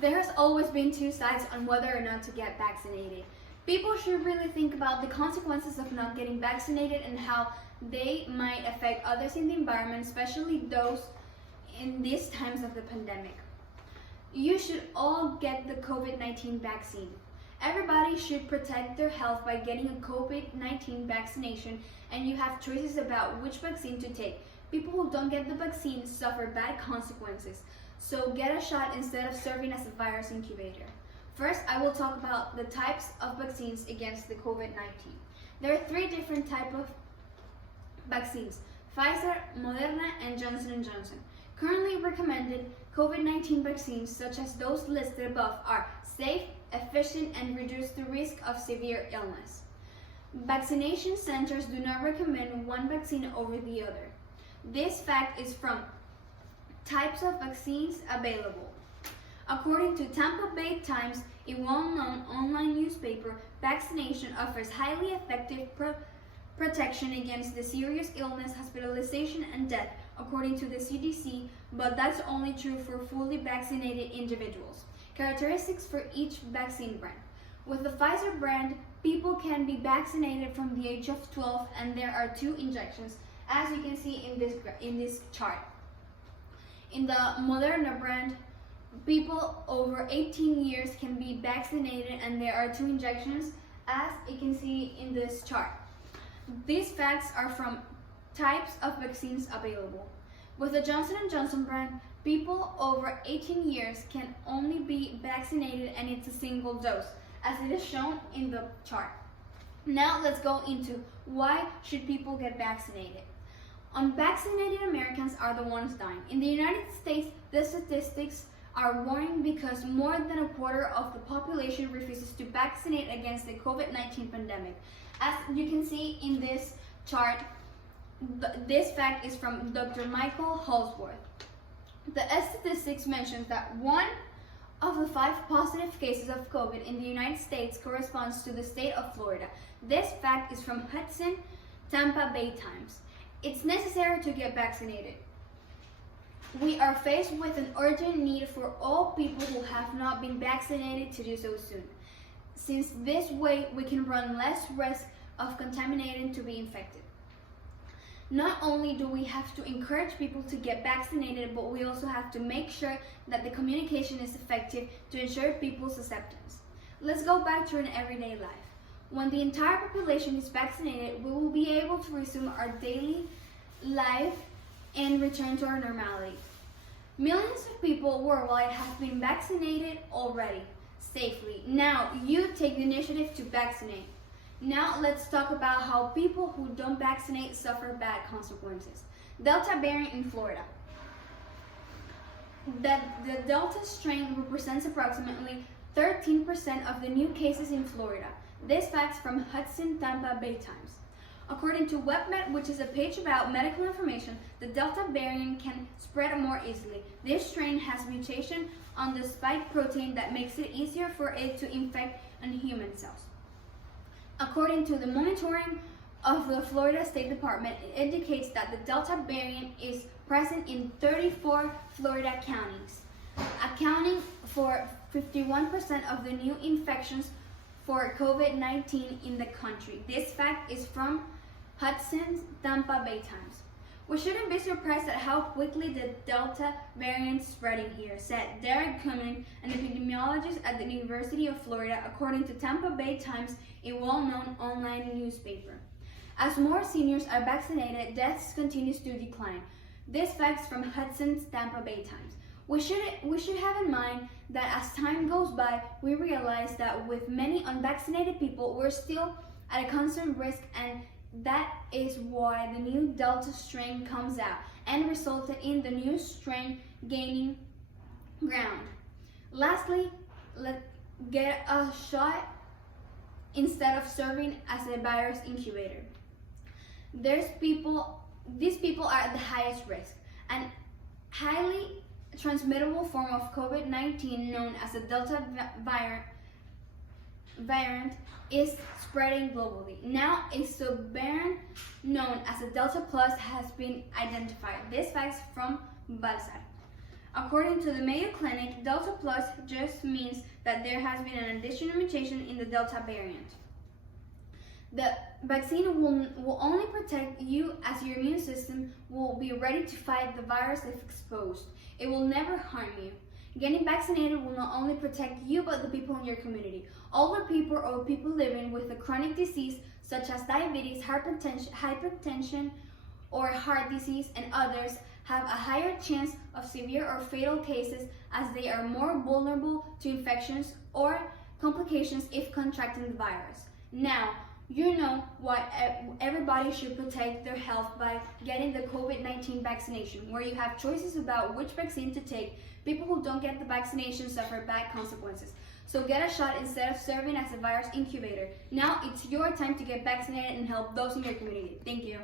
There has always been two sides on whether or not to get vaccinated. People should really think about the consequences of not getting vaccinated and how they might affect others in the environment, especially those in these times of the pandemic. You should all get the COVID-19 vaccine. Everybody should protect their health by getting a COVID-19 vaccination, and you have choices about which vaccine to take. People who don't get the vaccine suffer bad consequences, so get a shot instead of serving as a virus incubator. First, I will talk about the types of vaccines against the COVID-19. There are three different types of vaccines: Pfizer, Moderna, and Johnson & Johnson. Currently recommended COVID-19 vaccines, such as those listed above, are safe, efficient, and reduce the risk of severe illness. Vaccination centers do not recommend one vaccine over the other. This fact is from types of vaccines available. According to Tampa Bay Times, a well-known online newspaper, vaccination offers highly effective protection against the serious illness, hospitalization, and death, according to the CDC, but that's only true for fully vaccinated individuals. Characteristics for each vaccine brand. With the Pfizer brand, people can be vaccinated from the age of 12, and there are 2 injections, as you can see in this chart. In the Moderna brand, people over 18 years can be vaccinated, and there are 2 injections, as you can see in this chart. These facts are from types of vaccines available. With the Johnson & Johnson brand, people over 18 years can only be vaccinated, and it's a single dose, as it is shown in the chart. Now let's go into why should people get vaccinated. Unvaccinated Americans are the ones dying. In the United States, the statistics are worrying because more than a quarter of the population refuses to vaccinate against the COVID-19 pandemic. As you can see in this chart, this fact is from Dr. Michael Holsworth. The statistics mentions that 1 of the 5 positive cases of COVID in the United States corresponds to the state of Florida. This fact is from Hudson Tampa Bay Times. It's necessary to get vaccinated. We are faced with an urgent need for all people who have not been vaccinated to do so soon, since this way we can run less risk of contaminating to be infected. Not only do we have to encourage people to get vaccinated, but we also have to make sure that the communication is effective to ensure people's acceptance. Let's go back to an everyday life. When the entire population is vaccinated, we will be able to resume our daily life and return to our normality. Millions of people worldwide have been vaccinated already, safely. Now you take the initiative to vaccinate. Now let's talk about how people who don't vaccinate suffer bad consequences. Delta variant in Florida. The Delta strain represents approximately 13% of the new cases in Florida. This fact's from Hudson Tampa Bay Times. According to WebMed, which is a page about medical information, the Delta variant can spread more easily. This strain has mutation on the spike protein that makes it easier for it to infect on human cells. According to the monitoring of the Florida State Department, it indicates that the Delta variant is present in 34 Florida counties, accounting for 51% of the new infections for COVID-19 in the country. This fact is from Hudson's Tampa Bay Times. We shouldn't be surprised at how quickly the Delta variant is spreading here, said Derek Cumming, an epidemiologist at the University of Florida, according to Tampa Bay Times, a well-known online newspaper. As more seniors are vaccinated, deaths continues to decline. This fact's from Hudson's Tampa Bay Times. We should have in mind that as time goes by, we realize that with many unvaccinated people, we're still at a constant risk, and that is why the new Delta strain comes out and resulted in the new strain gaining ground. Lastly, let's get a shot instead of serving as a virus incubator. These people are at the highest risk. An highly transmittable form of COVID-19 known as the Delta variant is spreading globally. Now a subvariant known as the Delta Plus has been identified. This fact's from Balsar. According to the Mayo Clinic, Delta Plus just means that there has been an additional mutation in the Delta variant. The vaccine will only protect you as your immune system will be ready to fight the virus if exposed. It will never harm you. Getting vaccinated will not only protect you but the people in your community. Older people or people living with a chronic disease such as diabetes, hypertension, or heart disease and others have a higher chance of severe or fatal cases as they are more vulnerable to infections or complications if contracting the virus. Now, you know why everybody should protect their health by getting the COVID-19 vaccination, where you have choices about which vaccine to take. People who don't get the vaccination suffer bad consequences. So get a shot instead of serving as a virus incubator. Now it's your time to get vaccinated and help those in your community. Thank you.